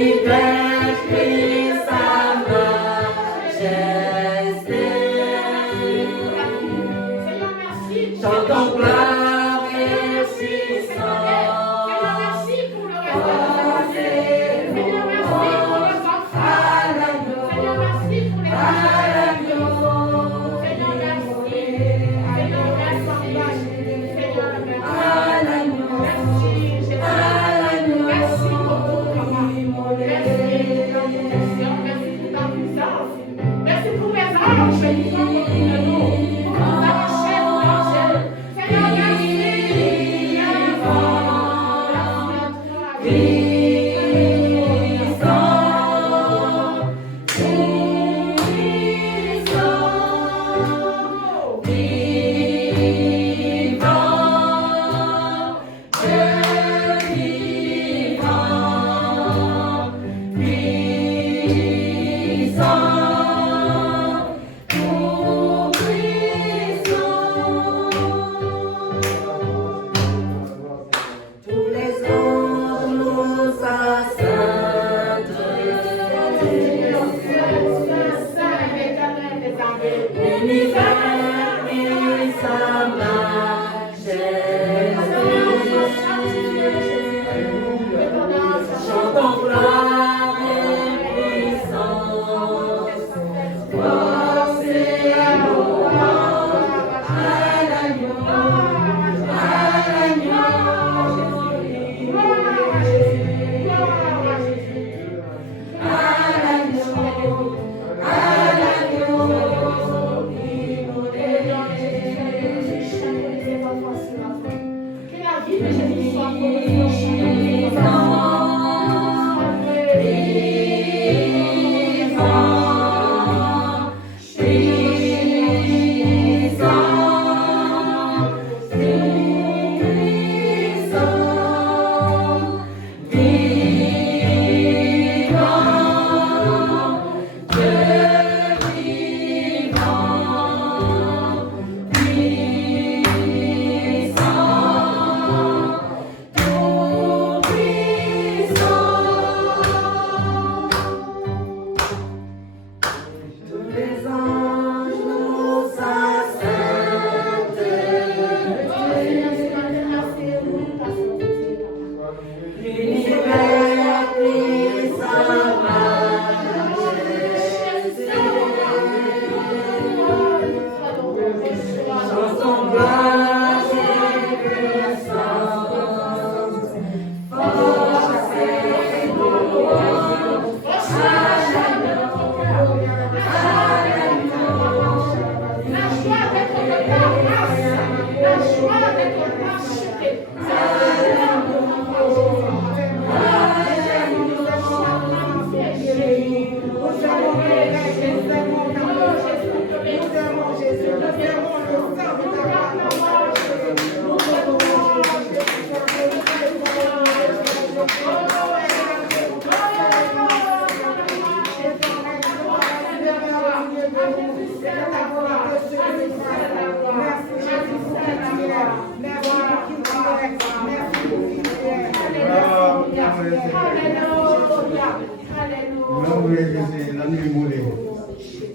L'univers crie sa majesté.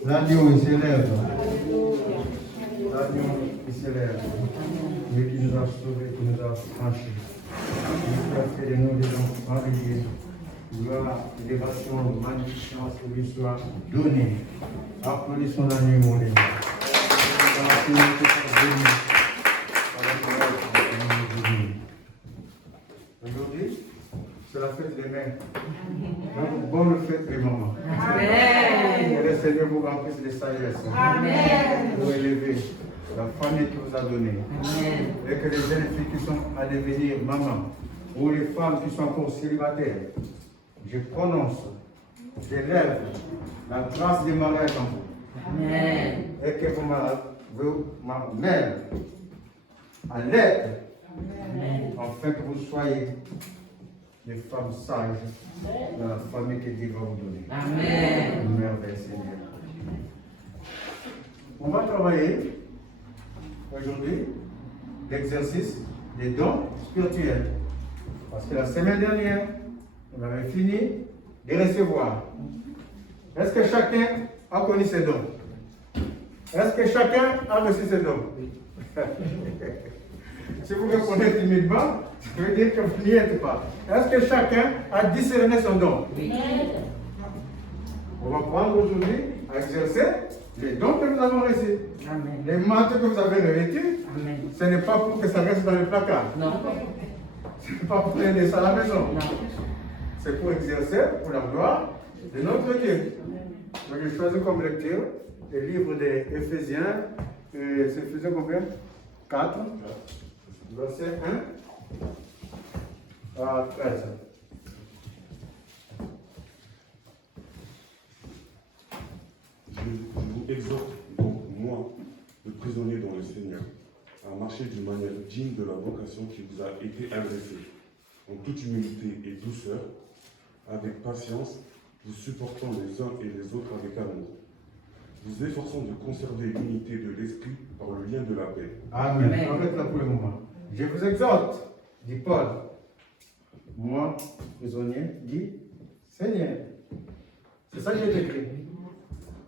L'agneau s'élève. L'agneau s'élève. Lui qui nous a sauvés, qui nous a franchis. Lui qui a fait de nous des enfants liés. Gloire, élévation, magnificence, que lui soit donnée. Applaudissons l'agneau moulé. Aujourd'hui, c'est la fête des mères. Donc, bonne fête des mamans. Amen. Que le Seigneur vous remplisse de sagesse. Amen. Pour élever la famille qu'il vous a donnée. Amen. Et que les jeunes filles qui sont à devenir mamans, ou les femmes qui sont encore célibataires, je prononce, j'élève la grâce du mariage en vous. Amen. Et que vous mère à l'aide, afin que vous soyez des femmes sages dans la famille que Dieu va vous donner. Amen. Merveille, Seigneur. On va travailler aujourd'hui l'exercice des dons spirituels. Parce que la semaine dernière, on avait fini de recevoir. Est-ce que chacun a connu ses dons? Est-ce que chacun a reçu ses dons? Si vous répondez timidement, ça veut dire que vous n'y êtes pas. Est-ce que chacun a discerné son don? Oui. On va prendre aujourd'hui à exercer les dons que nous avons reçus. Amen. Les mantes que vous avez revêtues, Amen. ce n'est pas pour que ça reste dans le placard. Non. Ce n'est pas pour laisser ça à la maison. Non. C'est pour exercer pour la gloire de notre Dieu. Donc j'ai choisi comme lecture le livre des Éphésiens, c'est Éphésiens combien? 4, verset 1 à 13. Je vous exhorte donc, moi, le prisonnier dans le Seigneur, à marcher d'une manière digne de la vocation qui vous a été adressée, en toute humilité et douceur, avec patience, vous supportant les uns et les autres avec amour, vous efforçant de conserver l'unité de l'esprit par le lien de la paix. Amen. Arrête là pour le moment. Je vous exhorte, dit Paul, moi, prisonnier, dit Seigneur. C'est ça que j'ai écrit.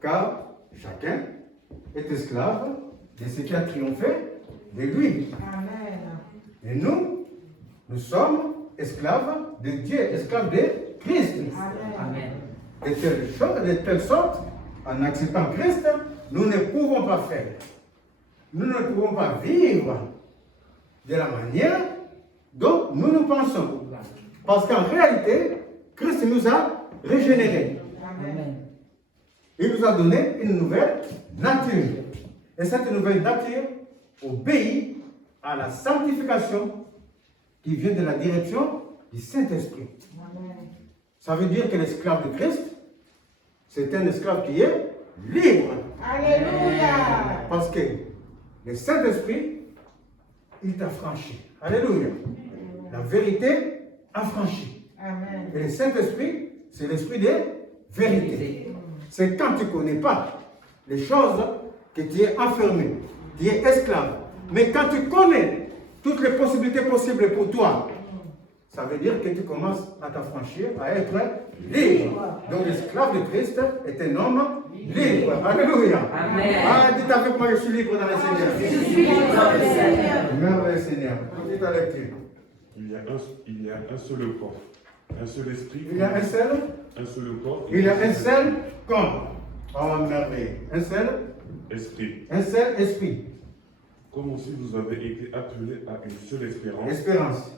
Car chacun est esclave de ce qui a triomphé de lui. Amen. Et nous sommes esclaves de Dieu, esclaves de Christ. Amen. De telle sorte, en acceptant Christ, nous ne pouvons pas faire. Nous ne pouvons pas vivre de la manière dont nous pensons. Parce qu'en réalité, Christ nous a régénérés. Amen. Il nous a donné une nouvelle nature. Et cette nouvelle nature obéit à la sanctification qui vient de la direction du Saint-Esprit. Ça veut dire que l'esclave de Christ, c'est un esclave qui est libre. Alléluia. Parce que le Saint-Esprit, il t'a franchi. Alléluia. La vérité a franchi. Amen. Et le Saint-Esprit, c'est l'esprit de vérité. C'est quand tu ne connais pas les choses que tu es enfermé, tu es esclave. Mais quand tu connais toutes les possibilités possibles pour toi, ça veut dire que tu commences à t'affranchir, à être libre. Donc l'esclave de Christ est un homme libre. Alléluia. Amen. Ah, dites avec moi, je suis libre dans le Seigneur. Je suis libre dans le Seigneur. Merveilleux Seigneur. Dites à lecture. Il y a un seul corps, un seul esprit, Il y a un seul, corps, il y a un seul corps. Oh, merveille. Un seul esprit. Comme aussi vous avez été appelés à une seule espérance Espérance.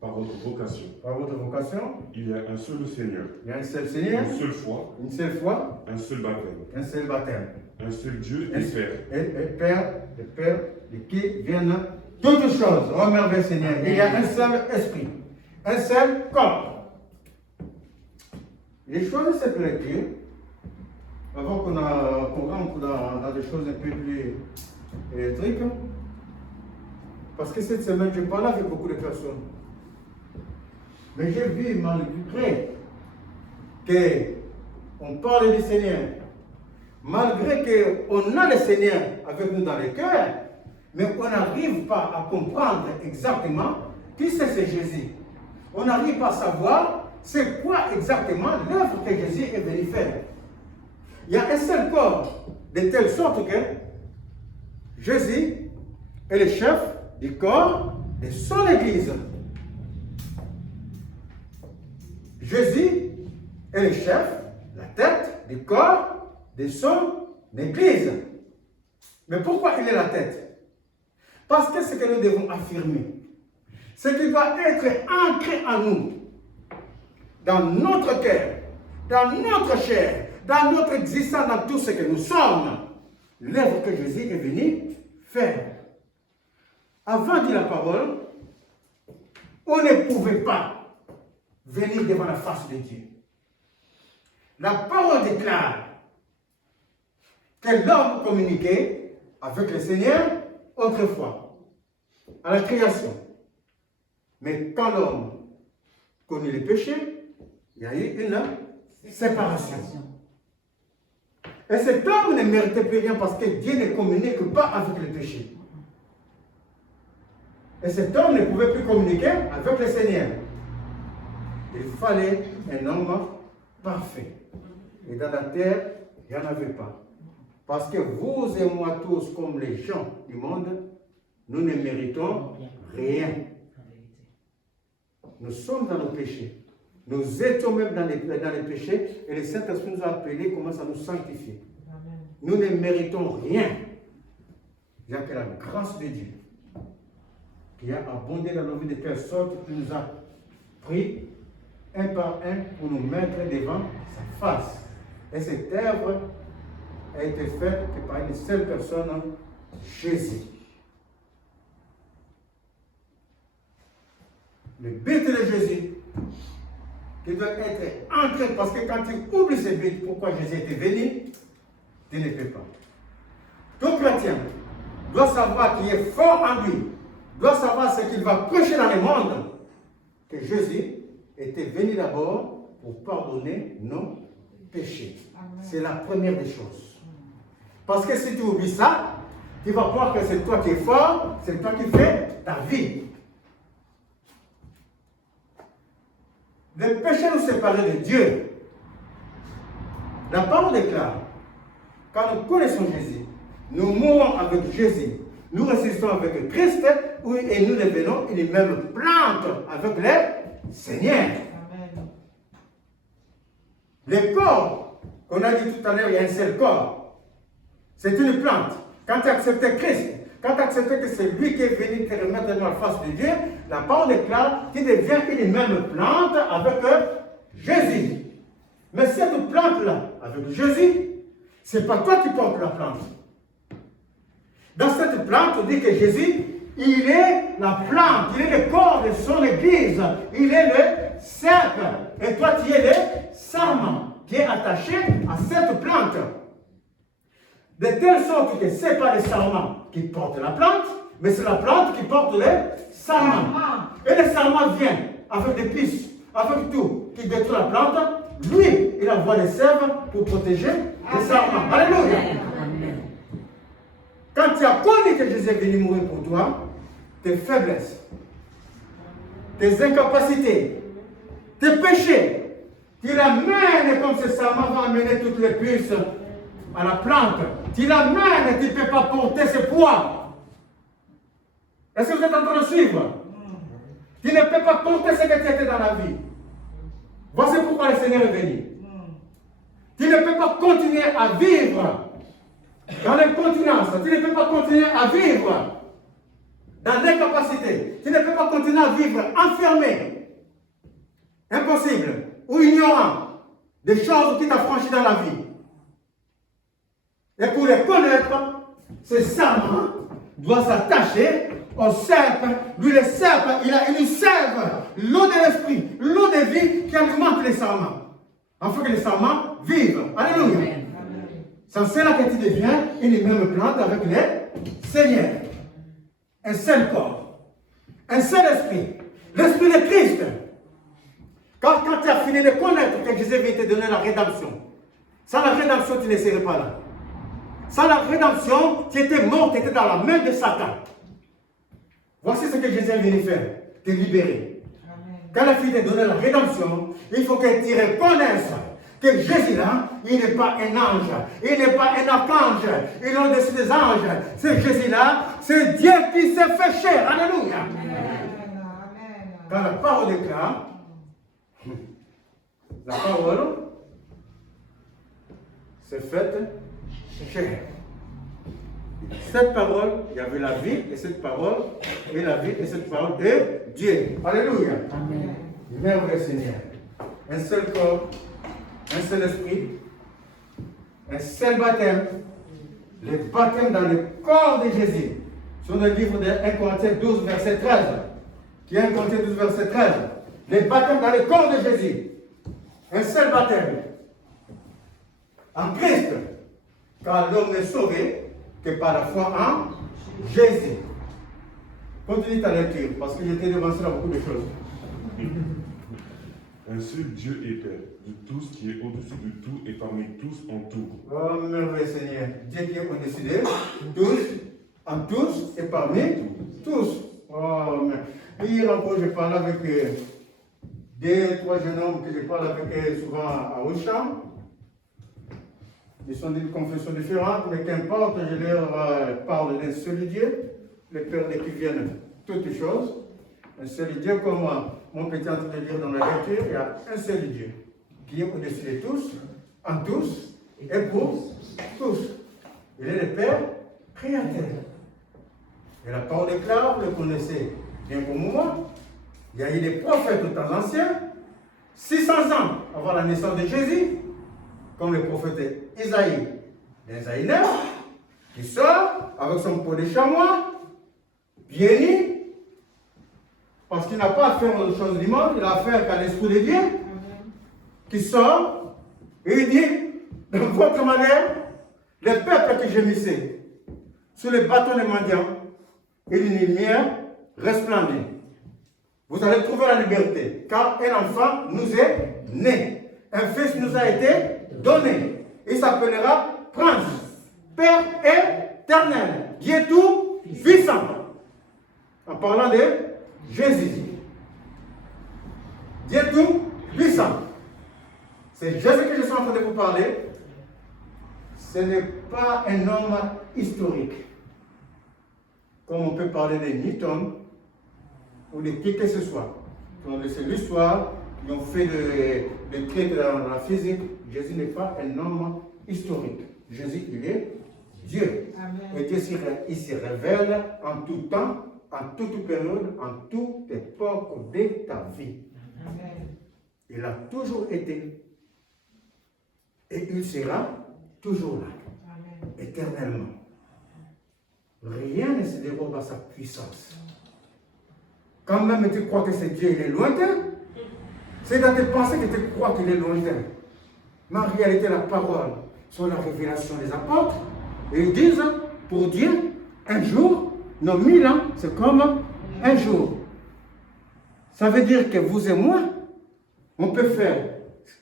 par votre vocation. Par votre vocation, Il y a un seul Seigneur, il y a un seul Seigneur, une seule foi, une seule foi, un seul baptême, un seul baptême. un seul Dieu et Père. Et Père, de qui viennent toutes choses. Oh merveilleux Seigneur. Il y a un seul esprit, un seul corps. J'ai choisi cette lecture avant qu'on rentre dans des choses un peu plus électriques, parce que cette semaine, je parlais avec beaucoup de personnes. Mais j'ai vu, malgré qu'on parle du Seigneur, malgré qu'on a le Seigneur avec nous dans le cœur, mais on n'arrive pas à comprendre exactement qui c'est Jésus. On n'arrive pas à savoir c'est quoi exactement l'œuvre que Jésus est venu faire. Il y a un seul corps, de telle sorte que Jésus est le chef du corps de son Église. Jésus est le chef, la tête du corps de son Église. Mais pourquoi il est la tête? Parce que ce que nous devons affirmer, ce qui doit être ancré en nous, dans notre cœur, dans notre chair, dans notre existence, dans tout ce que nous sommes, l'œuvre que Jésus est venu faire. Avant de dire la parole, on ne pouvait pas venir devant la face de Dieu. La parole déclare que l'homme communiquait avec le Seigneur autrefois, à la création. Mais quand l'homme connaît le péché, il y a eu une séparation. Et cet homme ne méritait plus rien parce que Dieu ne communique pas avec le péché. Et cet homme ne pouvait plus communiquer avec le Seigneur. Il fallait un homme parfait. Et dans la terre, il n'y en avait pas. Parce que vous et moi tous, comme les gens du monde, nous ne méritons rien. Nous sommes dans nos péchés. Nous étions même dans les péchés et le Saint-Esprit nous a appelés, commence à nous sanctifier. Amen. Nous ne méritons rien. Il n'y a que la grâce de Dieu qui a abondé dans nos vies de telle sorte qu'il nous a pris un par un pour nous mettre devant sa face. Et cette œuvre a été faite que par une seule personne, Jésus. Le but de Jésus, qui doit être ancré, parce que quand tu oublies ce but, pourquoi Jésus était venu, tu ne peux pas. Tout chrétien doit savoir qu'il est fort en lui, doit savoir ce qu'il va prêcher dans le monde, que Jésus était venu d'abord pour pardonner nos péchés. C'est la première des choses. Parce que si tu oublies ça, tu vas voir que c'est toi qui es fort, c'est toi qui fais ta vie. Le péché nous séparait de Dieu. La parole déclare, quand nous connaissons Jésus, nous mourons avec Jésus, nous ressuscitons avec Christ, et nous devenons une même plante avec le Seigneur. Amen. Le corps, qu'on a dit tout à l'heure, il y a un seul corps. C'est une plante. Quand tu acceptes Christ, quand tu acceptes que c'est lui qui est venu te remettre dans la face de Dieu, la parole déclare qu'il devient une même plante avec Jésus. Mais cette plante-là, avec Jésus, ce n'est pas toi qui portes la plante. Dans cette plante, on dit que Jésus, il est la plante, il est le corps de son Église, il est le cercle. Et toi, tu es le sarment qui est attaché à cette plante. De telle sorte que ce n'est pas le sarment qui porte la plante, mais c'est la plante qui porte le sarment. Et le sarment vient avec des pistes, avec tout, qui détruit la plante. Lui, il envoie les sèves pour protéger le sarment. Alléluia. Quand tu as connu que Jésus est venu mourir pour toi, tes faiblesses, tes incapacités, tes péchés, tu l'amènes comme ce sarment va amener toutes les puces à la plante. Tu l'amènes, tu ne peux pas porter ce poids. Est-ce que vous êtes en train de suivre? Tu ne peux pas porter ce que tu étais dans la vie. Voici pourquoi le Seigneur est venu. Tu ne peux pas continuer à vivre dans l'incontinence. Tu ne peux pas continuer à vivre dans l'incapacité. Tu ne peux pas continuer à vivre enfermé, impossible ou ignorant des choses qui t'affranchissent dans la vie. Et pour les connaître, ce sarment doit s'attacher au cercle. Lui, le cercle, il nous serve l'eau de l'esprit, l'eau de vie qui alimente les sarments. Afin que les sarments vivent. Alléluia. Sans cela que tu deviens une même plante avec les Seigneurs. Un seul corps. Un seul esprit. L'esprit de Christ. Quand tu as fini de connaître que Jésus vient te donner la rédemption, sans la rédemption, tu ne serais pas là. Sans la rédemption, tu étais mort, tu étais dans la main de Satan. Voici ce que Jésus est venu faire, te libérer. Quand la fille t'a donné la rédemption, il faut que tu reconnaisses que Jésus-là, il n'est pas un ange, il n'est pas un archange, il est au-dessus des anges. C'est Jésus-là, c'est Dieu qui s'est fait chair. Alléluia. Quand la parole déclare, la parole s'est faite chair. Cette parole, il y avait la vie, et cette parole, et la vie, et cette parole est Dieu. Alléluia. Amen. Merveilleux Seigneur. Un seul corps, un seul esprit, un seul baptême. Le baptême dans le corps de Jésus. Sur le livre de 1 Corinthiens 12, verset 13. Qui est 1 Corinthiens 12, verset 13. Le baptême dans le corps de Jésus. Un seul baptême. En Christ. Car l'homme n'est sauvé que par la foi en Jésus. Continue ta lecture, parce que j'étais devancé dans beaucoup de choses. Un seul Dieu et Père, de tous, qui est au-dessus de tout et parmi tous en tout. Oh, merveilleux Seigneur. Dieu qui est au-dessus de tous, en tous et parmi tous. Oh, mais. Hier encore, je parlais avec deux, trois jeunes hommes que je parle avec souvent à Auchan. Ils sont d'une confession différente, mais qu'importe, je leur parle d'un seul Dieu, le Père de qui viennent toutes choses. Un seul Dieu, comme mon petit en train de dire dans la lecture, il y a un seul Dieu qui est au-dessus de tous, en tous et pour tous. Il est le Père créateur. Et la parole déclare, vous le connaissez bien comme moi, il y a eu des prophètes au temps ancien, 600 ans avant la naissance de Jésus, comme le prophète Isaïe, d'Isaïe 9, qui sort avec son peau de chamois, bien nu, parce qu'il n'a pas affaire aux choses du monde, il a affaire qu'à l'Esprit de Dieu, qui sort, et il dit, de votre manière, le peuple que gémissait sur les bâtons des mendiants, et une lumière resplendit. Vous allez trouver la liberté, car un enfant nous est né, un fils nous a été donné. Il s'appellera Prince, Père éternel, Dieu tout puissant. En parlant de Jésus. Dieu tout puissant. C'est Jésus que je suis en train de vous parler. Ce n'est pas un homme historique. Comme on peut parler de Newton ou de qui que ce soit. Qui ont laissé l'histoire, qui ont fait des traits dans la physique. Jésus n'est pas un homme historique. Jésus, il est Dieu. Amen. Et Dieu, il se révèle en tout temps, en toute période, en toute époque de ta vie. Amen. Il a toujours été et il sera toujours là. Amen. Éternellement. Rien ne se dérobe à sa puissance. Quand même tu crois que c'est Dieu, il est lointain, c'est dans tes pensées que tu crois qu'il est lointain. Mais en réalité, la parole sur la révélation des apôtres, et ils disent, pour Dieu, un jour, nos 1000 ans, c'est comme un jour. Ça veut dire que vous et moi, on peut faire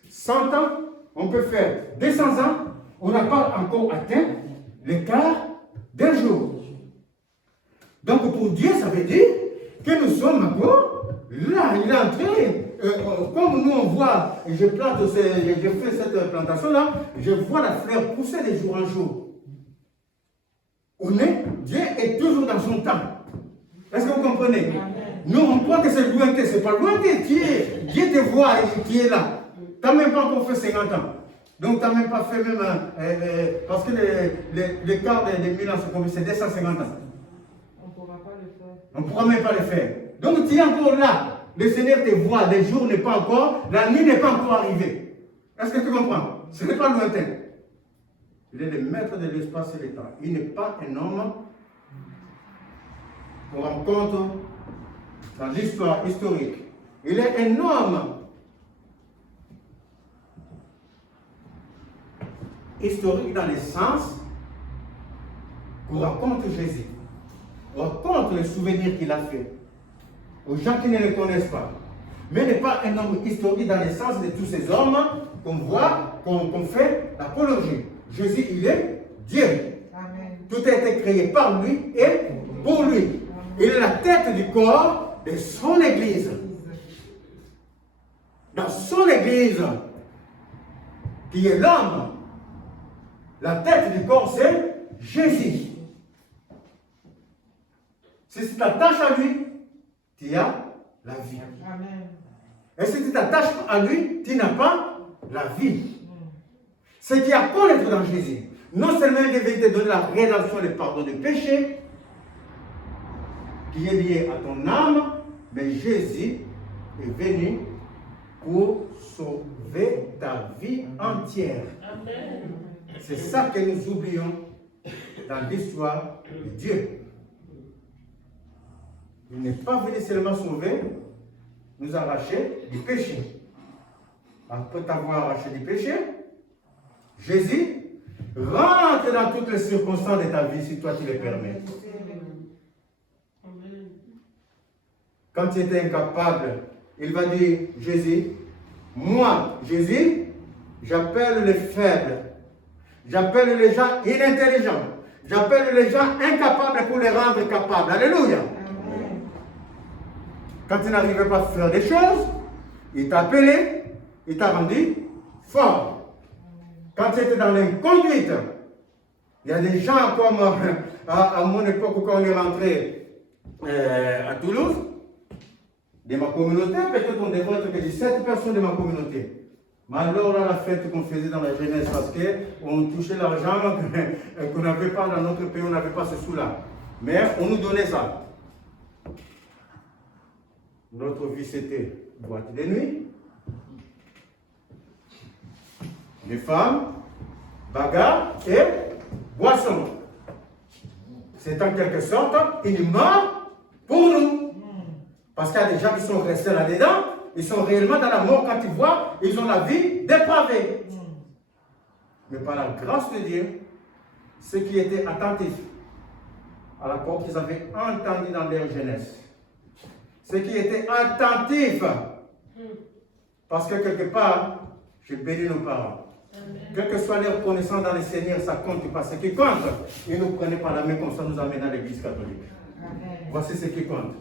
100 ans, on peut faire 200 ans, on n'a pas encore atteint l'écart d'un jour. Donc pour Dieu, ça veut dire que nous sommes encore là. Il est en train, comme nous on voit, et je fais cette plantation-là, je vois la fleur pousser de jour en jour. Dieu est toujours dans son temps. Est-ce que vous comprenez? Nous, on croit que c'est lointain. Ce n'est pas lointain. Dieu te voit et qui est là. Tu n'as même pas encore fait 50 ans. Donc, tu n'as même pas fait même... parce que le quart des 1000 ans, c'est 250 ans. On ne pourra pas le faire. On ne pourra même pas le faire. Donc, tu es encore là. Le Seigneur te voit. Le jour n'est pas encore... La nuit n'est pas encore arrivée. Est-ce que tu comprends? Ce n'est pas lointain. Il est le maître de l'espace et du temps. Il n'est pas un homme qu'on rencontre dans l'histoire historique. Il est un homme. historique dans le sens qu'on raconte Jésus. On raconte les souvenirs qu'il a fait aux gens qui ne le connaissent pas. Mais n'est pas un homme historique dans le sens de tous ces hommes qu'on voit, qu'on fait l'apologie. Jésus, il est Dieu. Amen. Tout a été créé par lui et pour lui. Il est la tête du corps de son Église. Dans son Église, qui est l'homme, la tête du corps, c'est Jésus. Si tu t'attaches à lui, tu as la vie. Amen. Et si tu t'attaches à lui, tu n'as pas la vie. Ce qui a connaître dans Jésus, non seulement il devait te donner la rédemption et le pardon des péchés, qui est lié à ton âme, mais Jésus est venu pour sauver ta vie entière. C'est ça que nous oublions dans l'histoire de Dieu. Il n'est pas venu seulement sauver, nous arracher du péché. Après t'avoir arraché du péché, Jésus rentre dans toutes les circonstances de ta vie si toi tu le permets. Quand tu étais incapable, il va dire, Jésus, moi, Jésus, j'appelle les faibles, j'appelle les gens inintelligents, j'appelle les gens incapables pour les rendre capables. Alléluia. Quand tu n'arrivais pas à faire des choses, il t'a appelé, il t'a rendu fort. Quand tu étais dans l'inconduite, il y a des gens comme à mon époque quand on est rentré à Toulouse, de ma communauté, peut-être on devrait être que 17 personnes de ma communauté. Mais alors là, la fête qu'on faisait dans la jeunesse, parce qu'on touchait l'argent qu'on n'avait pas dans notre pays, on n'avait pas ce sous-là. Mais on nous donnait ça. Notre vie, c'était boîte de nuit, les femmes, bagarre et boisson. C'est en quelque sorte une mort pour nous. Parce qu'il y a des gens qui sont restés là-dedans, ils sont réellement dans la mort quand ils voient, ils ont la vie dépravée. Mais par la grâce de Dieu, ceux qui étaient attentifs à la parole qu'ils avaient entendue dans leur jeunesse, ceux qui étaient attentifs, parce que quelque part, j'ai béni nos parents. Quelle que soit leur connaissance dans le Seigneur, ça compte pas. Ce qui compte, ils nous prenaient par la main comme ça, nous amènent à l'église catholique. Voici ce qui compte.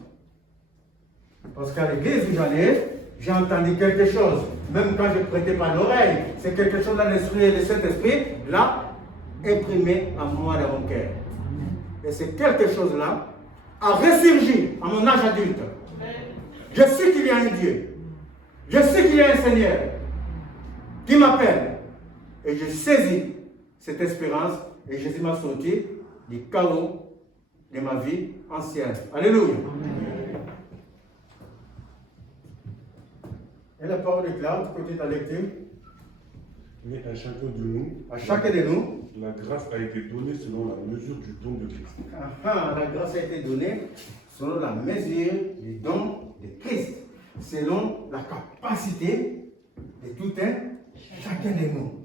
Parce qu'à l'église où j'allais, j'ai entendu quelque chose. Même quand je ne prêtais pas l'oreille, c'est quelque chose dans l'esprit et le Saint-Esprit, là, imprimé en moi dans mon cœur. Et c'est quelque chose-là a ressurgi à mon âge adulte. Je sais qu'il y a un Dieu. Je sais qu'il y a un Seigneur qui m'appelle. Et je saisis cette espérance et Jésus m'a sorti du chaos de ma vie ancienne. Alléluia. Et la parole est claire, du côté de la lecture. Mais à chacun de nous, À chacun de nous, la grâce a été donnée selon la mesure du don de Christ. la grâce a été donnée selon la mesure du don de Christ, selon la capacité de tout un chacun de nous.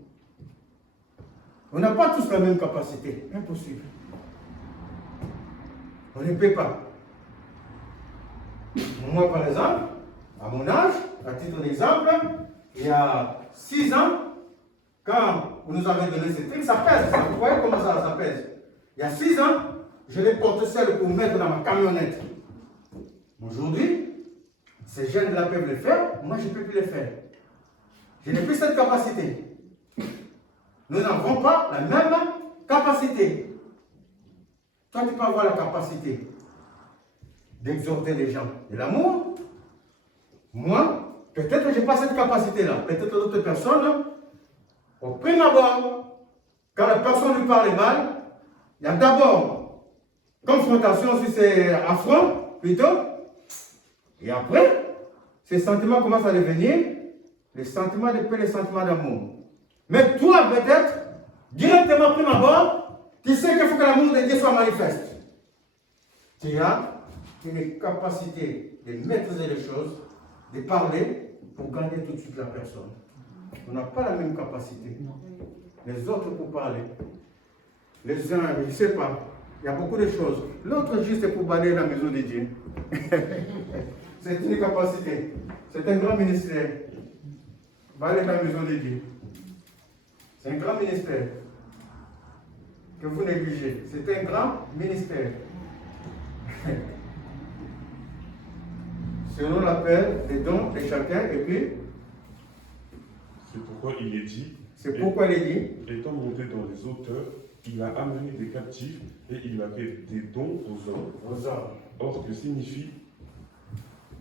On n'a pas tous la même capacité, impossible. On ne peut pas. Moi, par exemple, à mon âge, à titre d'exemple, il y a 6 ans, quand vous nous avez donné ces trucs, ça pèse. Vous voyez comment ça pèse. Il y a 6 ans, je les porte seul pour mettre dans ma camionnette. Aujourd'hui, ces jeunes-là peuvent le faire, moi je ne peux plus le faire. Je n'ai plus cette capacité. Nous n'avons pas la même capacité. Toi, tu peux avoir la capacité d'exhorter les gens de l'amour. Moi, peut-être que je n'ai pas cette capacité-là. Peut-être d'autres personnes, au prime abord, quand la personne lui parle mal, il y a d'abord confrontation, si c'est affront, plutôt. Et après, ces sentiments commencent à devenir les sentiments de paix, les sentiments d'amour. Mais toi, peut-être, directement prime abord, tu sais qu'il faut que l'amour de Dieu soit manifeste. Tu as une capacité de maîtriser les choses, de parler pour gagner tout de suite la personne. On n'a pas la même capacité. les autres pour parler. Les uns, je ne sais pas, il y a beaucoup de choses. L'autre juste pour balayer la maison de Dieu. C'est une capacité. C'est un grand ministère. Balayer la maison de Dieu. C'est un grand ministère que vous négligez. C'est un grand ministère. Selon l'appel des dons de chacun, et puis, C'est pourquoi il est dit, c'est pourquoi il est dit, étant monté dans les hauteurs, il a amené des captifs et il a fait des dons aux hommes. aux hommes. Or, que signifie,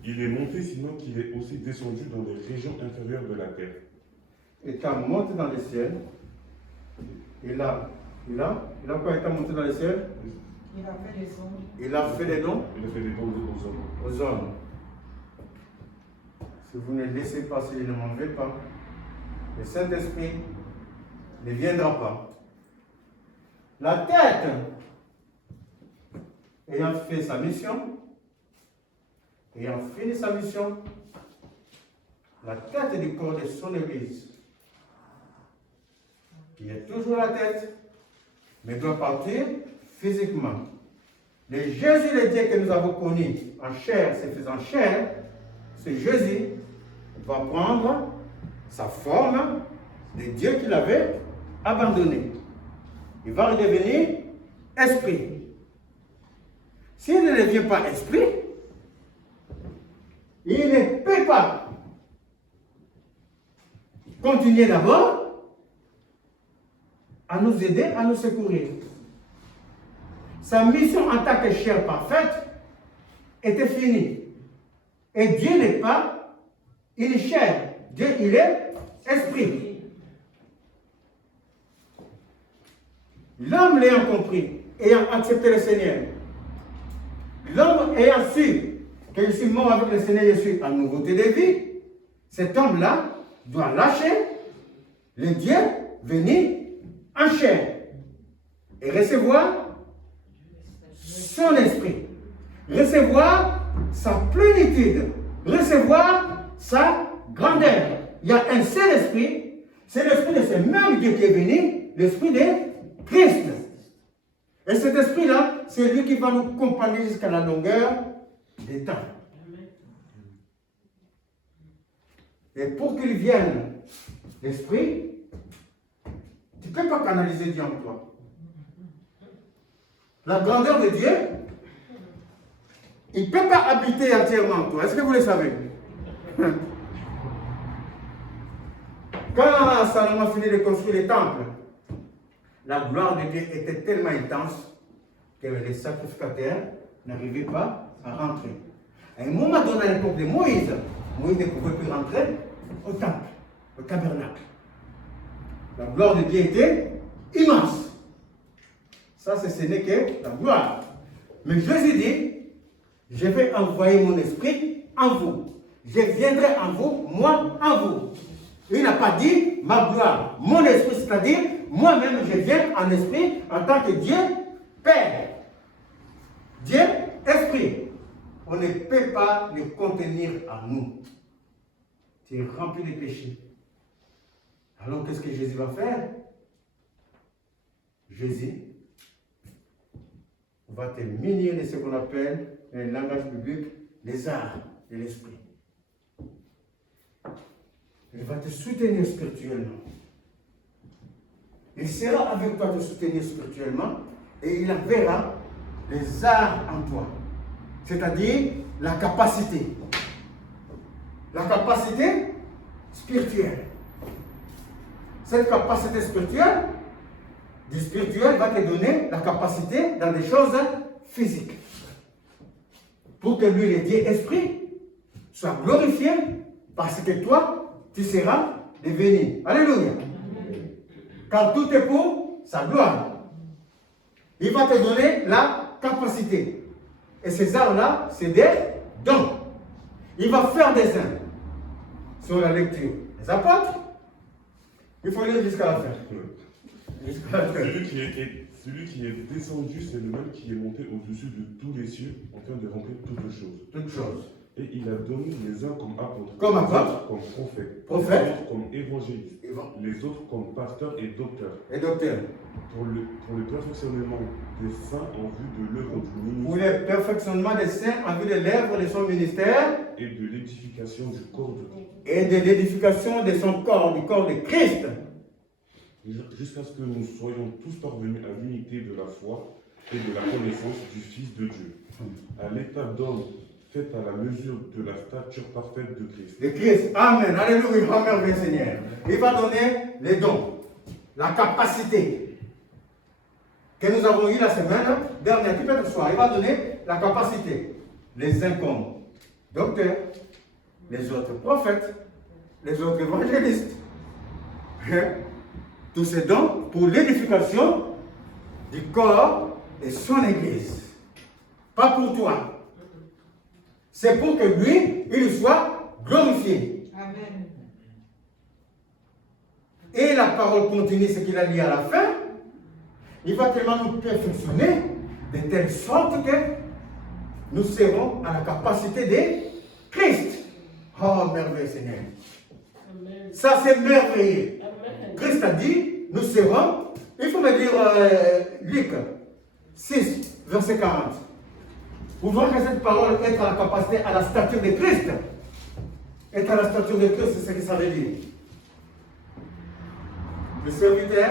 il est monté sinon qu'il est aussi descendu dans les régions inférieures de la terre. Étant monté dans les ciels, il a quoi étant monté dans les ciels? Il a fait des sons. Il a fait des dons Il a fait des dons aux hommes. aux hommes. Si vous ne laissez pas, si je ne m'en vais pas, le Saint-Esprit ne viendra pas. La tête, ayant fait sa mission, ayant fini sa mission, la tête du corps de son Église, qui est toujours la tête, mais doit partir physiquement. Le Jésus, le Dieu que nous avons connu en chair, se faisant chair, ce Jésus va prendre sa forme de Dieu qu'il avait abandonné. Il va redevenir esprit. S'il ne devient pas esprit, il ne peut pas continuer d'abord à nous aider, à nous secourir. Sa mission en tant que chair parfaite était finie. Et Dieu n'est pas une chair. Dieu, il est esprit. L'homme l'ayant compris, ayant accepté le Seigneur, l'homme ayant su que je suis mort avec le Seigneur, je suis en nouveauté de vie, cet homme-là doit lâcher le Dieu venu en chair et recevoir son esprit, recevoir sa plénitude, recevoir sa grandeur. Il y a un seul esprit, c'est l'esprit de ce même Dieu qui est venu, l'esprit de Christ. Et cet esprit-là, c'est lui qui va nous accompagner jusqu'à la longueur des temps. Et pour qu'il vienne, l'esprit, tu ne peux pas canaliser Dieu en toi. La grandeur de Dieu, il ne peut pas habiter entièrement en toi. Est-ce que vous le savez? Quand Salomon a fini de construire le temple, la gloire de Dieu était tellement intense que les sacrificateurs n'arrivaient pas à rentrer. À un moment donné, à l'époque de Moïse, Moïse ne pouvait plus rentrer au temple, au tabernacle. La gloire de Dieu était immense. Ça, ce n'est que la gloire. Mais Jésus dit, je vais envoyer mon esprit en vous. Je viendrai en vous, moi en vous. Il n'a pas dit ma gloire, mon esprit, c'est-à-dire moi-même je viens en esprit en tant que Dieu Père. Dieu Esprit. On ne peut pas le contenir en nous. Tu es rempli de péchés. Alors qu'est-ce que Jésus va faire? Jésus va te munir de ce qu'on appelle, dans le langage biblique, les arts de l'esprit. Il va te soutenir spirituellement. Il sera avec toi te soutenir spirituellement et il verra les arts en toi. C'est-à-dire la capacité. La capacité spirituelle. Cette capacité spirituelle, du spirituel va te donner la capacité dans des choses physiques. Pour que lui, le Dieu esprit, soit glorifié parce que toi, tu seras devenu. Alléluia. Car tout est pour sa gloire. Il va te donner la capacité. Et ces arts-là, c'est des dons. Il va faire des uns sur la lecture. Les apôtres, il faut lire jusqu'à la fin. Celui qui est descendu, c'est le même qui est monté au-dessus de tous les cieux, en train de remplir toutes choses. Toutes choses. Et il a donné les uns comme apôtres, Comme les apôtres, autres comme prophètes, prophètes, les autres comme évangélistes, les autres comme pasteurs et docteurs, et docteur. pour le perfectionnement des saints en vue de l'œuvre du Pour ministère le perfectionnement des saints en vue de l'œuvre de son ministère et de l'édification du corps de Christ. et de l'édification de son corps, du corps de Christ. Jusqu'à ce que nous soyons tous parvenus à l'unité de la foi et de la connaissance du Fils de Dieu, à l'état d'homme fait à la mesure de la stature parfaite de Christ. De Christ. Amen. Alléluia. Amen, Seigneur. Il va donner les dons, la capacité que nous avons eu la semaine dernière, qui peut être soir. Il va donner la capacité. Les uns comme docteurs, les autres prophètes, les autres évangélistes. Tous ces dons pour l'édification du corps de son Église. Pas pour toi. C'est pour que lui, il soit glorifié. Amen. Et la parole continue ce qu'il a dit à la fin. Il va tellement nous perfectionner de telle sorte que nous serons à la capacité de Christ. Oh, merveilleux Seigneur. Amen. Ça, c'est merveilleux. Amen. Christ a dit, nous serons, il faut me dire Luc 6, verset 40. Vous voyez que cette parole est à la capacité, à la stature de Christ. Être à la stature de Christ, c'est ce que ça veut dire. Le serviteur,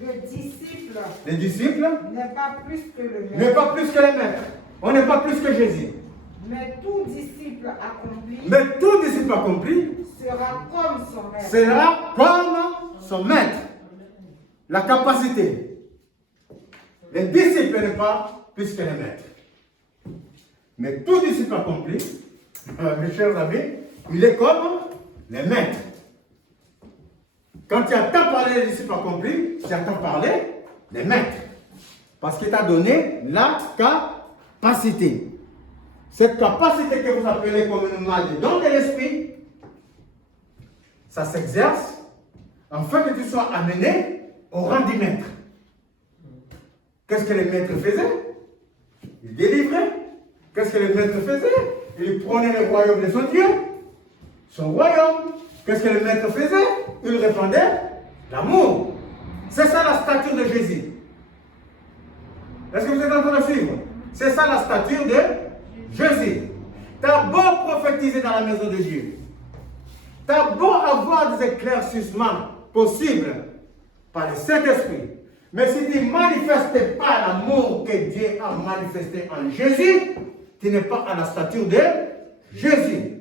Le disciple les disciples, n'est pas plus que le n'est maître, pas plus que les maîtres. On n'est pas plus que Jésus. mais tout disciple accompli Mais tout disciple accompli sera comme son maître. sera comme son maître. La capacité. Les disciples n'est pas plus que les maîtres. Mais tout disciple accompli, mes chers amis, il est comme les maîtres. Quand tu entends parler des disciples accomplis, tu entends parler des maîtres. Parce qu'il t'a donné la capacité. Cette capacité que vous appelez communément le don de l'esprit, ça s'exerce afin que tu sois amené au rang du maître. Qu'est-ce que les maîtres faisaient? Ils délivraient. Qu'est-ce que les maîtres faisaient? Ils prenaient le royaume de son Dieu, son royaume. Qu'est-ce que les maîtres faisaient? Ils répandaient l'amour. C'est ça la stature de Jésus. Est-ce que vous êtes en train de suivre? C'est ça la stature de Jésus. Tu as beau prophétiser dans la maison de Dieu. Tu as beau avoir des éclaircissements possibles par le Saint-Esprit. Mais si tu ne manifestes pas l'amour que Dieu a manifesté en Jésus, tu n'es pas à la stature de Jésus.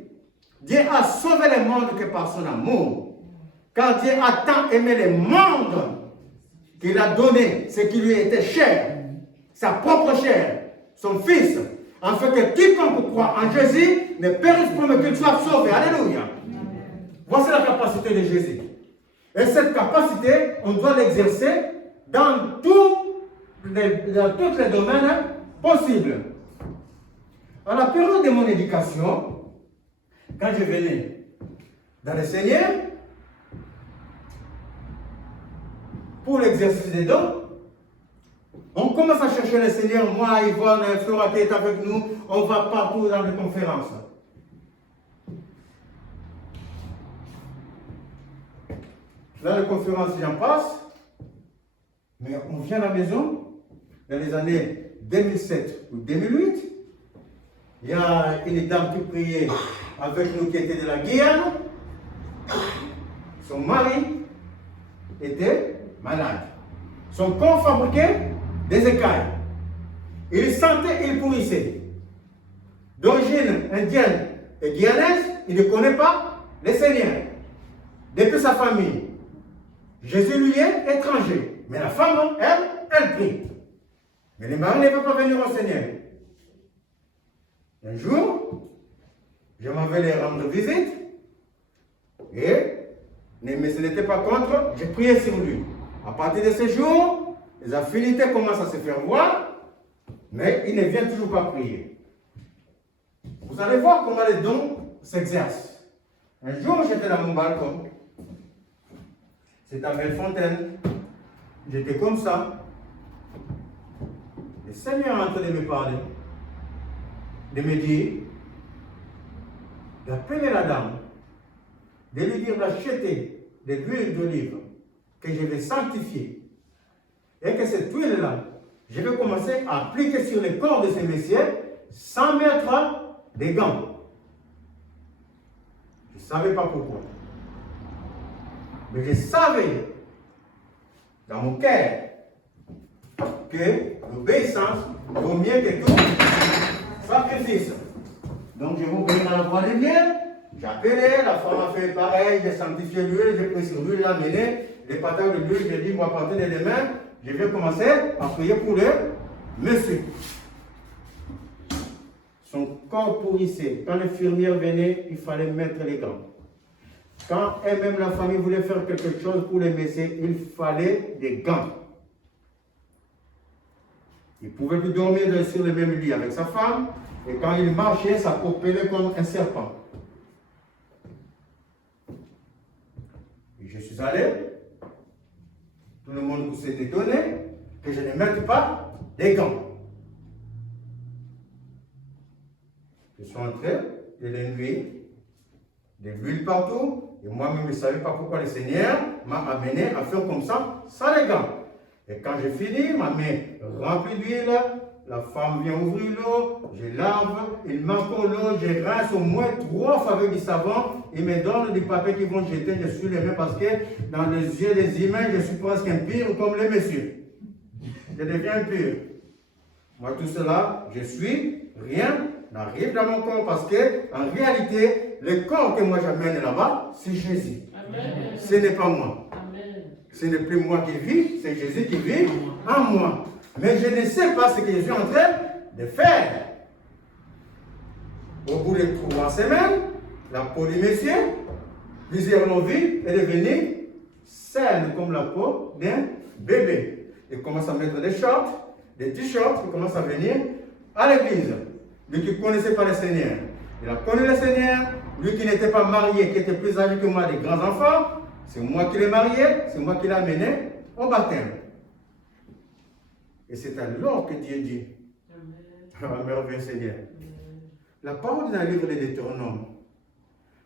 Dieu a sauvé le monde que par son amour. Car Dieu a tant aimé le monde qu'il a donné ce qui lui était cher, sa propre chair, son Fils, afin que quiconque croit en Jésus ne périsse pas, mais qu'il soit sauvé. Alléluia. Voici la capacité de Jésus. Et cette capacité, on doit l'exercer dans tous les domaines possibles. À la période de mon éducation, quand je venais dans le Seigneur, pour l'exercice des dons, on commence à chercher le Seigneur. Moi, Yvonne, Flora qui est avec nous, on va partout dans les conférences. Dans les conférences, j'en passe, mais on vient à la maison, dans les années 2007 ou 2008, il y a une dame qui priait avec nous qui était de la Guyane. Son mari était malade. Son corps fabriquait des écailles. Il sentait, il pourrissait. D'origine indienne et guyanaise, il ne connaît pas le Seigneur. Depuis sa famille, Jésus lui est étranger. Mais la femme, elle prie. Mais le mari ne peut pas venir au Seigneur. Un jour, je m'en vais les rendre visite. Et, mais ce n'était pas contre, j'ai prié sur lui. À partir de ce jour, les affinités commencent à se faire voir, mais il ne vient toujours pas prier. Vous allez voir comment les dons s'exercent. Un jour, j'étais dans mon balcon. C'est à Bellefontaine. J'étais comme ça. Le Seigneur est en train de me parler, de me dire, d'appeler la dame, de lui dire d'acheter de l'huile d'olive que je vais sanctifier. Et que cette huile-là, je vais commencer à appliquer sur le corps de ces messieurs sans mettre des gants. Je ne savais pas pourquoi. Mais je savais dans mon cœur que l'obéissance vaut mieux que tout sacrifice. Donc je vais obéir à la voix de Dieu. J'ai appelé, la femme a fait pareil, j'ai sanctifié l'huile, j'ai pris sur l'huile, j'ai amené les patates de l'huile, j'ai dit, moi, à partir de demain, je vais commencer à prier pour le monsieur. Son corps pourrissait. Quand l'infirmière venait, il fallait mettre les gants. Quand elle-même, la famille, voulait faire quelque chose pour les messieurs, il fallait des gants. Il ne pouvait plus dormir sur le même lit avec sa femme, et quand il marchait, ça propellait comme un serpent. Et je suis allé, tout le monde s'est étonné que je ne mette pas des gants. Je suis entré, de l'huile partout, et moi-même je ne savais pas pourquoi le Seigneur m'a amené à faire comme ça, sans les gants. Et quand j'ai fini, ma main remplie d'huile, la femme vient ouvrir l'eau, je lave, il m'encore l'eau, je rince au moins 3 fois avec du savon, il me donne des papiers qui vont jeter, je suis les mains parce que dans les yeux des humains, je suis presque impur comme les messieurs. Je deviens impur. Moi, tout cela, je suis, rien n'arrive dans mon corps parce que, en réalité, le corps que moi j'amène là-bas, c'est Jésus. Amen. Ce n'est pas moi. Amen. Ce n'est plus moi qui vis, c'est Jésus qui vit en moi. Mais je ne sais pas ce que je suis en train de faire. Au bout de 3 semaines, la peau du monsieur, plusieurs l'ont vu, est devenue saine comme la peau d'un bébé. Il commence à mettre des shorts, des t-shirts, il commence à venir à l'église. Lui qui ne connaissait pas le Seigneur, il a connu le Seigneur. Lui qui n'était pas marié, qui était plus âgé que moi, des grands-enfants, c'est moi qui l'ai marié, c'est moi qui l'ai amené au baptême. Et c'est alors que Dieu dit, à merveille Seigneur, la parole dans le livre de Deutéronome,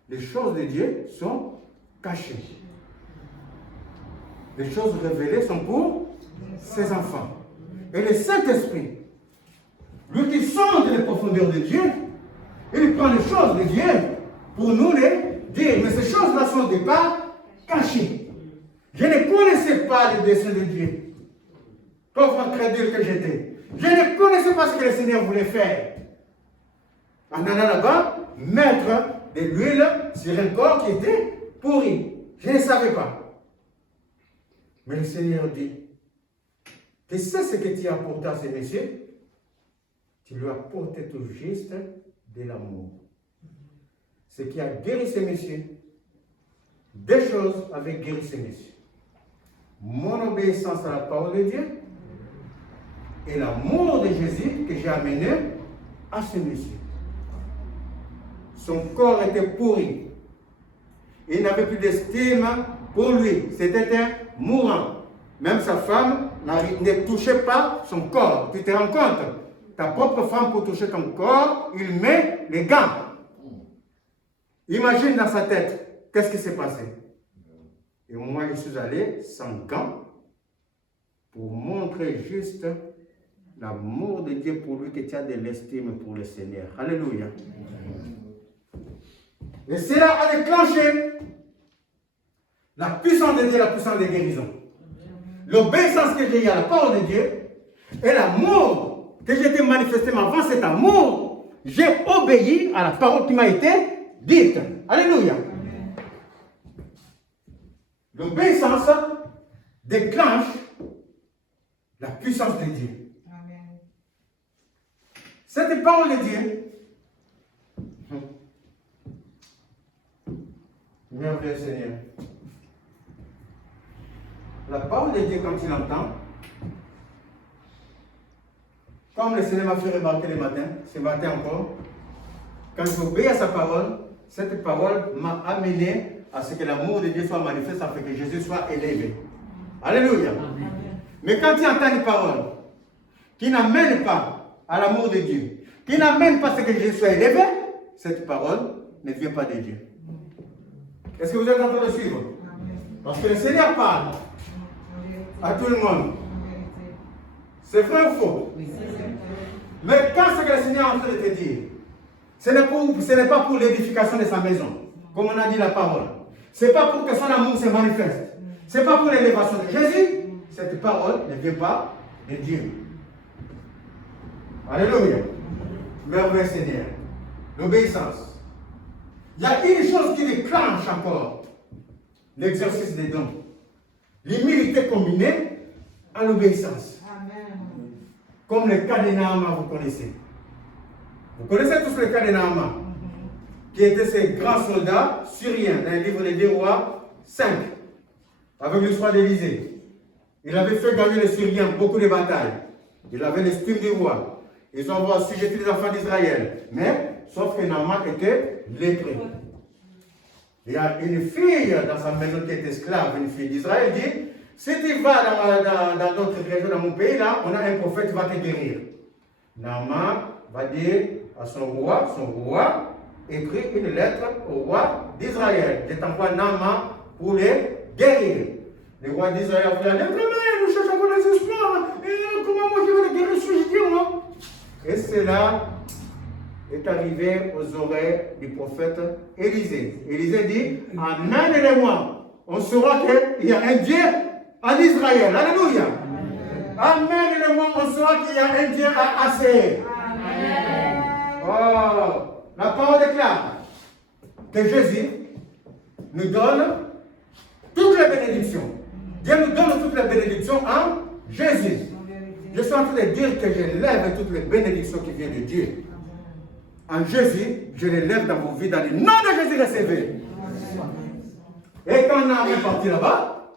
les choses de Dieu sont cachées. Les choses révélées sont pour ses enfants. Et le Saint-Esprit, lui qui sonde les profondeurs de Dieu, il prend les choses de Dieu pour nous les dire. Mais ces choses-là sont au départ cachées. Je ne connaissais pas les desseins de Dieu. Pauvre incrédule que j'étais. Je ne connaissais pas ce que le Seigneur voulait faire. En allant là-bas, mettre de l'huile sur un corps qui était pourri. Je ne savais pas. Mais le Seigneur dit, tu sais ce que tu as apporté à ces messieurs? Tu lui as apporté tout juste de l'amour. Ce qui a guéri ces messieurs, deux choses avaient guéri ces messieurs. Mon obéissance à la parole de Dieu et l'amour de Jésus que j'ai amené à ces messieurs. Son corps était pourri. Il n'avait plus d'estime pour lui. C'était un mourant. Même sa femme ne touchait pas son corps. Tu te rends compte? Ta propre femme, pour toucher ton corps, il met les gants. Imagine dans sa tête, qu'est-ce qui s'est passé? Et moi, je suis allé sans gants pour montrer juste l'amour de Dieu pour lui, que tu as de l'estime pour le Seigneur. Alléluia. Et cela a déclenché la puissance de Dieu, la puissance de guérison. L'obéissance que j'ai eue à la parole de Dieu et l'amour que j'ai été manifesté avant cet amour, j'ai obéi à la parole qui m'a été dite. Alléluia. L'obéissance déclenche la puissance de Dieu. Amen. Cette parole de Dieu, merveilleux Seigneur. La parole de Dieu, quand tu l'entends, comme le Seigneur m'a fait remarquer le matin, ce matin encore, quand j'obéis à sa parole, cette parole m'a amené à ce que l'amour de Dieu soit manifeste, afin que Jésus soit élevé. Alléluia. Amen. Mais quand tu entends une parole qui n'amène pas à l'amour de Dieu, qui n'amène pas à ce que Jésus soit élevé, cette parole ne vient pas de Dieu. Est-ce que vous êtes en train de suivre? Parce que le Seigneur parle à tout le monde. C'est vrai ou faux? Mais quand ce que le Seigneur est en train de te dire, ce n'est pas pour l'édification de sa maison, comme on a dit la parole. Ce n'est pas pour que son amour se manifeste. Ce n'est pas pour l'élévation de Jésus. Cette parole ne vient pas de Dieu. Alléluia. Merveilleux Seigneur. L'obéissance. Il y a une chose qui déclenche encore l'exercice des dons. L'humilité combinée à l'obéissance. Comme le cas de Naaman, vous connaissez. Vous connaissez tous le cas de Naaman, qui était ce grand soldat syrien dans le livre des 2 Rois 5, avec l'histoire d'Élysée. Il avait fait gagner les Syriens beaucoup de batailles. Il avait l'estime du roi. Ils ont assujetti les enfants d'Israël. Mais, sauf que Naaman était lépreux. Il y a une fille dans sa maison qui est esclave, une fille d'Israël, dit, si tu vas dans d'autres régions, dans mon pays, là, on a un prophète qui va te guérir. Naaman va dire à son roi, écrit une lettre au roi d'Israël. Je t'envoie Naaman pour les guérir. Le roi d'Israël a dit, mais nous cherchons des espoirs. Et comment moi je vais les guérir suis-je moi? Et cela est arrivé aux oreilles du prophète Élisée. Élisée dit, amène-les-moi. On saura qu'il y a un Dieu en Israël. Alléluia. Amène-le-moi. On saura qu'il y a un Dieu à Assez. Oh, la parole déclare que Jésus nous donne toutes les bénédictions. Dieu nous donne toutes les bénédictions en Jésus. Je suis en train de dire que je lève toutes les bénédictions qui viennent de Dieu. En Jésus, je les lève dans vos vies, dans le nom de Jésus, recevez. Et quand on est parti là-bas,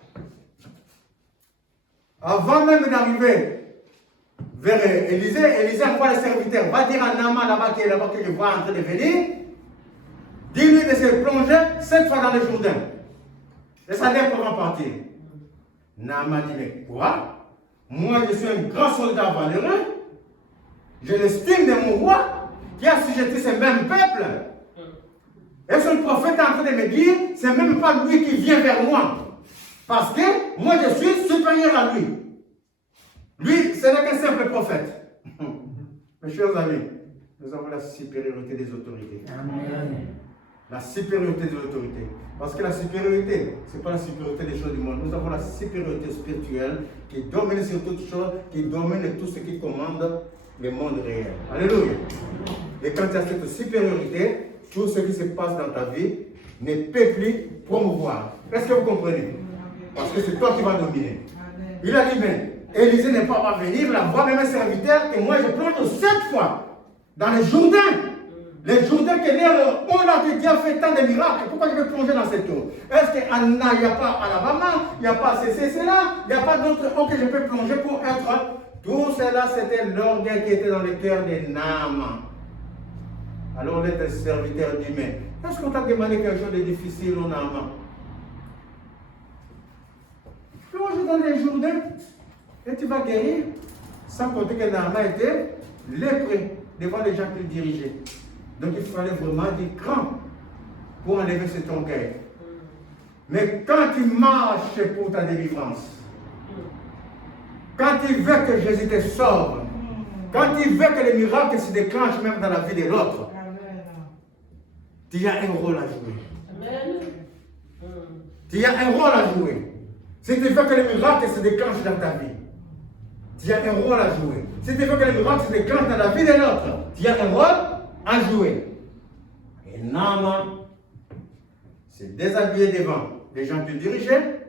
avant même d'arriver vers Élisée, Élisée envoie le serviteur, va dire à Naaman là-bas qui est là-bas que je vois en train de venir, dis-lui de se plonger 7 fois dans le Jourdain. Et ça lèvre va partir. Naaman dit, mais quoi? Moi, je suis un grand soldat valeureux. Je l'estime de mon roi qui a assujetti ce même peuple. Et son prophète est en train de me dire, c'est même pas lui qui vient vers moi. Parce que moi, je suis supérieur à lui. Lui, ce n'est qu'un simple prophète. Mes chers amis, nous avons la supériorité des autorités. Amen. La supériorité des autorités. Parce que la supériorité, ce n'est pas la supériorité des choses du monde. Nous avons la supériorité spirituelle qui domine sur toutes choses, qui domine tout ce qui commande le monde réel. Alléluia. Et quand tu as cette supériorité, tout ce qui se passe dans ta vie ne peut plus promouvoir. Est-ce que vous comprenez? Parce que c'est toi qui vas dominer. Il a dit, mais Élisée n'est pas venir la voir, même un serviteur, que moi je plonge 7 fois dans les Jourdains. Les Jours-Dains que on a déjà fait tant de miracles. Pourquoi je vais plonger dans cette eau? Est-ce qu'il n'y a pas Alabama, il n'y a pas ceci, cela, il n'y a pas d'autres eaux que je peux plonger pour être. Tout cela, c'était l'orgueil qui était dans le cœur de Naaman. Alors, le serviteur dit, mais est-ce qu'on t'a demandé quelque chose de difficile au Naaman? Plonge dans les Jourdains et tu vas guérir. Sans compter que Naaman était lépreux devant les gens qu'il dirigeait. Donc il fallait vraiment du cran pour enlever cet orgueil. Mais quand tu marches pour ta délivrance, quand tu veux que Jésus te sauve, quand tu veux que les miracles se déclenchent même dans la vie de l'autre, tu as un rôle à jouer. Tu as un rôle à jouer. Si tu veux que les miracles se déclenchent dans ta vie, tu as un rôle à jouer. Si tu veux que les miracles se déclenchent dans la vie de l'autre, tu as un rôle à jouer. Et Naaman s'est déshabillé devant les gens qui dirigeaient